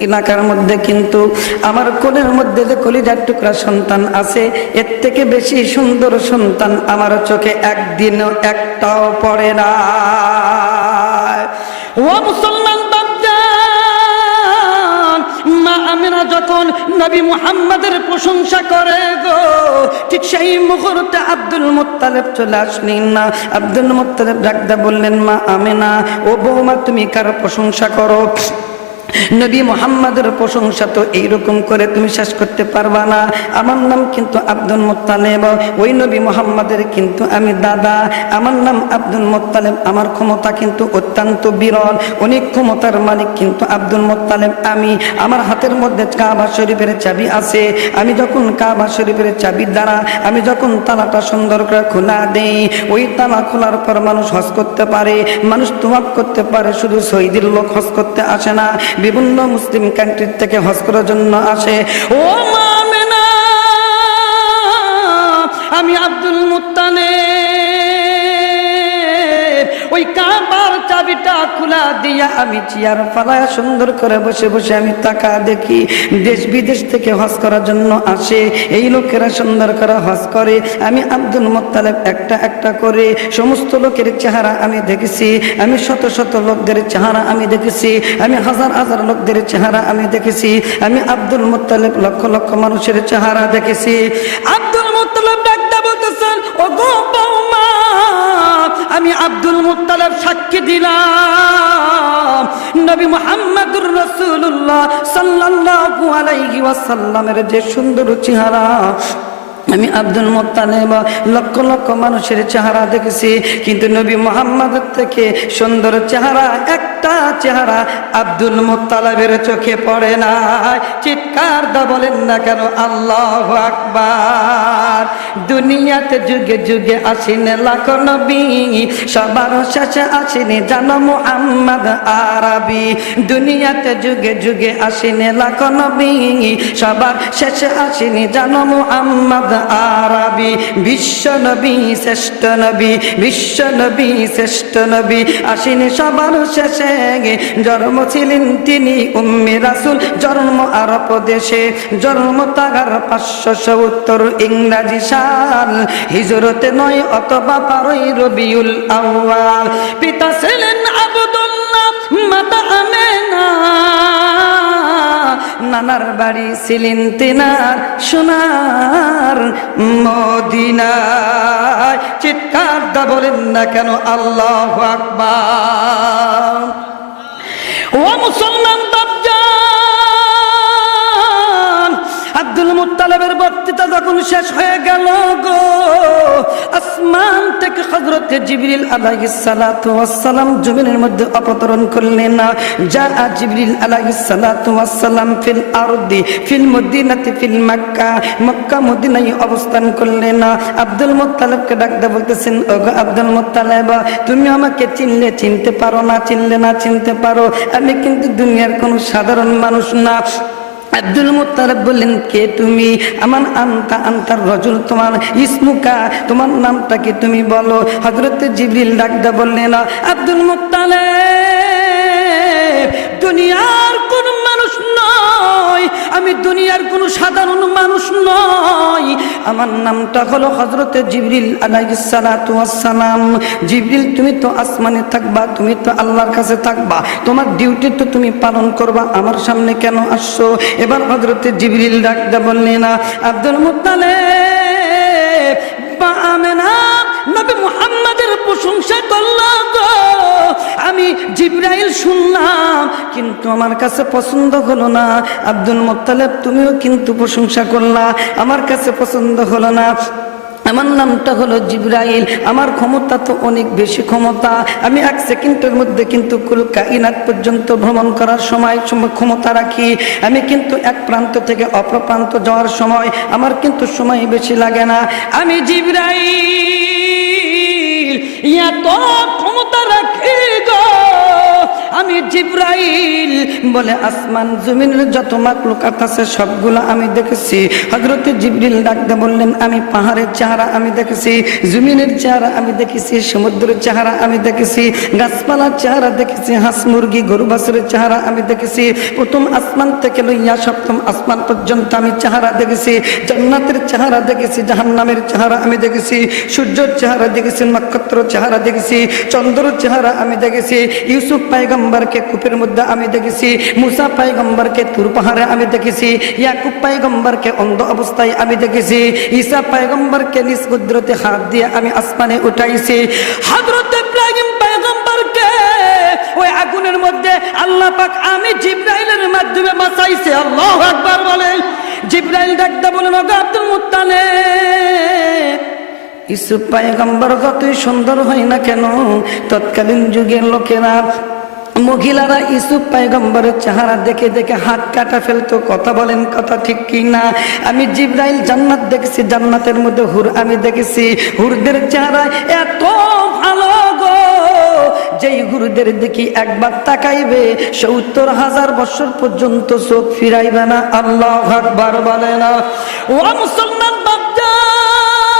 এলাকার মধ্যে কিন্তু আমার কোলের মধ্যে যে কলিজার টুকরা সন্তান আছে, এর থেকে বেশি সুন্দর সন্তান আমার চোখে একদিনও একটাও পড়ে না। ও মুসলমান বাপজান, মা আমিনা যখন নবী মুহাম্মাদের প্রশংসা করে গো, ঠিক সেই মুহূর্তে আব্দুল মুত্তালিব চলে আসলেন না। আব্দুল মুত্তালিব ডাকতে বললেন, মা আমিনা, ও বৌমা, তুমি কার প্রশংসা করো? নবী মুহাম্মাদের প্রশংসা তো এইরকম করে তুমি শেষ করতে পারবা না। আমার নাম কিন্তু আব্দুল মুত্তালিব, ওই নবী মুহাম্মাদের কিন্তু আমি দাদা। আমার নাম আব্দুল মুত্তালিব, আমার ক্ষমতা কিন্তু অত্যন্ত বিরল, অনেক ক্ষমতার মালিক কিন্তু আব্দুল মুত্তালিব আমি। আমার হাতের মধ্যে কাবা শরীফের চাবি আছে। আমি যখন কাবা শরীফের চাবি দ্বারা আমি যখন তালাটা সুন্দর করে খোলা দেই, ওই তালা খোলার পর মানুষ হজ করতে পারে, মানুষ তোয়াফ করতে পারে। শুধু সৌদির লোক হজ করতে আসে না, বিভিন্ন মুসলিম কান্ট্রির থেকে হজ করার জন্য আসে। ও মা আমিনা, আমি আব্দুল মুত্তালিব ওই কাবার চাবিটা খোলা দিয়া আমি চেয়ার ফালায় সুন্দর করে বসে বসে আমি তাকা দেখি, দেশ বিদেশ থেকে হজ করার জন্য আসে এই লোকেরা, সুন্দর করে হজ করে। আমি আব্দুল মুত্তালিব একটা একটা করে সমস্ত লোকের চেহারা আমি দেখেছি, আমি শত শত লোকদের চেহারা আমি দেখেছি, আমি হাজার হাজার লোকদের চেহারা আমি দেখেছি, আমি আব্দুল মুত্তালিব লক্ষ লক্ষ মানুষের চেহারা দেখেছি। আব্দুল মুত্তালিব ডাকতে বলতেছেন, ও গো বৌমা, আমি আব্দুল মুত্তালিব সাক্ষী দিলাম নবী মুহাম্মদুর রাসূলুল্লাহ সাল্লাল্লাহু আলাইহি ওয়াসাল্লামের যে সুন্দর চেহারা, আমি আব্দুল মুত্তালিব লক্ষ লক্ষ মানুষের চেহারা দেখেছি, কিন্তু নবী মুহাম্মদের থেকে সুন্দর চেহারা একটা চেহারা আব্দুল মুত্তালিবের চোখে পড়ে না। চিৎকার দা বলেন না কেন আল্লাহু আকবার। দুনিয়াতে যুগে যুগে আসেন লাখ নবী, সবার শেষে আসেন জানো মুহাম্মদ আরবি। দুনিয়াতে যুগে যুগে আসেন লাখ নবী, সবার শেষে আসেন জানো মুহাম্মদ আরবি। বিশ্ব নবী শ্রেষ্ঠ নবী, বিশ্ব নবী শ্রেষ্ঠ নবী, আসেন সবার শেষে। জন্ম ছিলেন তিনি উম্মে রাসূল, জন্ম আরব দেশে, জন্ম তাগার 570 ইংরাজি সাল, হিজরতে 9 অথবা 12 রবিউল আউয়াল। পিতা ছিলেন আব্দুল্লাহ, মাতা আমেনা, নানার বাড়ি ছিলেন তিনার সোনার মদিনায়। চিৎকার দা বলেন না কেন আল্লাহু আকবার। ও মুসলমান বাপজান, আব্দুল মুত্তালিবের বক্তৃতা যখন শেষ হয়ে গেল গো, আসমান থেকে হযরত জিবরিল আলাইহিস সালাতু ওয়াস সালাম জমিনের মধ্যে অবতরণ করলেন না। যা জিবরিল আলাইহিস সালাতু ওয়াস সালাম ফিল আরদি ফিল মদিনাতি ফিল মক্কা, মক্কা মদিনায় অবস্থান করলেন না। আব্দুল মুত্তালিবকে ডাকতে বলতেছেন, ওগো আব্দুল মুত্তালিব, তুমি আমাকে চিনলে চিনতে পারো, না চিনলে না চিনতে পারো, আমি কিন্তু দুনিয়ার কোনো সাধারণ মানুষ না। আব্দুল মুত্তালিব বললেন, কে তুমি? আমার আন্তার রাজুল, তোমার ইসমুকা, তোমার নামটা কি তুমি বলো। হযরত জিবরিল ডাকতে বললেন, আব্দুল মুত্তালিব দুনিয়ার কোন মানুষ নয়, আমি দুনিয়ার কোন সাধারণ মানুষ নই, আমার নামটা হলো হযরত জিবরিল আলাইহিস সালাতু ওয়াস সালাম। জিবরিল, তুমি তো আসমানে থাকবা, তুমি তো আল্লাহর কাছে থাকবা, তোমার ডিউটি তো তুমি পালন করবা, আমার সামনে কেন আসছো? এবার হযরত জিবরিল ডাকতে বললেন, আব্দুল মুত্তালিব, মা আমেনা নবী মুহাম্মাদের প্রশংসা করলো গো, আমি জিবরাইল শুনলাম, কিন্তু আমার কাছে পছন্দ হলো না। আব্দুল মুত্তালিব, তুমিও কিন্তু প্রশংসা করলা, আমার কাছে পছন্দ হলো না। আমার নামটা হলো জিবরাইল, আমার ক্ষমতা তো অনেক বেশি ক্ষমতা, আমি 1 সেকেন্ডের মধ্যে কিন্তু কুল কায়নাত পর্যন্ত ভ্রমণ করার সময় ক্ষমতা রাখি। আমি কিন্তু এক প্রান্ত থেকে অপর প্রান্ত যাওয়ার সময় আমার কিন্তু সময় বেশি লাগে না। আমি জিবরাইল এত ক্ষমতা রাখি গো, আমি জিবরাইল বলে আসমান জমিনের যত মাখলুকাত আছে সবগুলো আমি দেখেছি। হযরতে জিবরিল ডাকতে বললেন আমি পাহাড়ের চেহারা আমি দেখেছি, জমিনের চেহারা আমি দেখেছি, সমুদ্রের চেহারা আমি দেখেছি, গাছপালার চেহারা দেখেছি, হাঁস মুরগি গরু বাছুরের চেহারা আমি দেখেছি। প্রথম আসমান থেকে লইয়া সপ্তম আসমান পর্যন্ত আমি চেহারা দেখেছি। জান্নাতের চেহারা দেখেছি, জাহান্নামের চেহারা আমি দেখেছি, সূর্যের চেহারা দেখেছি, নক্ষত্র চেহারা দেখেছি, চন্দ্রের চেহারা আমি দেখেছি। ইউসুফ পয়গম্বরকে কূপের মধ্যে আমি দেখেছি, মুসা পয়গম্বরকে তুর পাহাড়ে আমি দেখেছি, ইয়াকুব পয়গম্বরকে অন্ধ অবস্থায় আমি দেখেছি, ঈসা পয়গম্বরকে নিজ কুদরতে হাত দিয়ে আমি আসমানে উঠাইছি। হযরত ইব্রাহিম পয়গম্বরকে ওই আগুনের মধ্যে আল্লাহ পাক আমি জিবরাইলের মাধ্যমে বাঁচাইছে। আল্লাহু আকবার বলেন। জিবরাইল ডাকতে বলেন ওগো আব্দুল মুত্তালিব, ইউসুফ পয়গম্বর যতই সুন্দর হয় না কেন, তৎকালীন যুগের লোকেরা মহিলারা ইউসুফ পয়গম্বরের চেহারা দেখে দেখে হাত কাটা ফেলতো। কথা বলেন, কথা ঠিক কি না? আমি জিবরাইল জান্নাত দেখেছি, জান্নাতের মধ্যে হুর আমি দেখেছি। হুরদের চেহারা এত ভালো গো, যেই হুরদের দেখি একবার তাকাইবে ৭০,০০০ বছর পর্যন্ত চোখ ফিরাইবে না। আল্লাহু আকবার বলে না। ও মুসলমান বাপজান,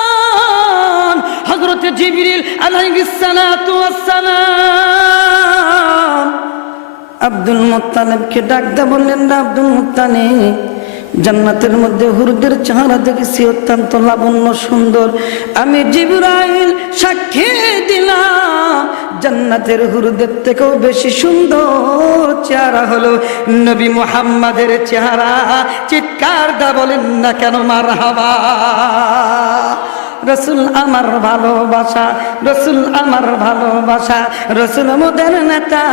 হযরত জিবরিল আলাইহিস সালাতু ওয়াস সালাম আব্দুল মুত্তালিবকে ডাকতে বললেন না আব্দুল মুত্তালিব, জান্নাতের মধ্যে হুরদের চেহারা দেখেছি অত্যন্ত লাবণ্য সুন্দর। আমি জিবরাইল সাক্ষী দিলাম জান্নাতের হুরদের থেকেও বেশি সুন্দর চেহারা হলো নবী মুহাম্মাদের চেহারা। চিৎকার দা বলেন না কেন মারহাবা। রসুল আমার ভালোবাসা, রসুল আমার ভালোবাসা, রসুল মোদের নেতা,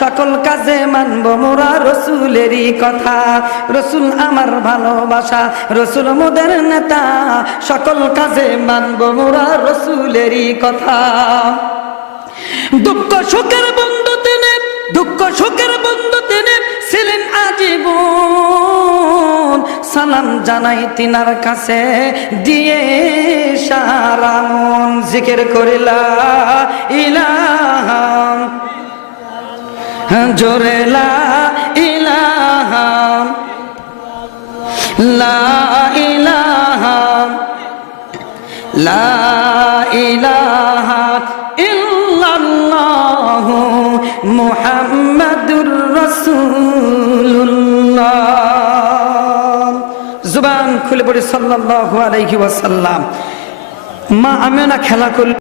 সকল কাজে মানব মোরা রসুলেরই কথা। রসুল আমার ভালোবাসা, রসুল মোদের নেতা, সকল কাজে মানব মোরা রসুলেরই কথা। দুঃখ সুখের বন্ধু তিনি, দুঃখ সুখের বন্ধু তিনি ছিলেন আজীবন। সালাম জানাই তিনার কাছে দিয়ে সারা মন, জিকির করিলা ইলাহা জোরে লা ইলাহা লা ইলাহা লা ইলাহা ইল্লাল্লাহু মুহাম্মাদুর রাসূলুল্লাহ। জুবান খুলে পড়ে সাল্লাল্লাহু আলাইহি ওয়াসাল্লাম। মা আমেনা খেলা করল।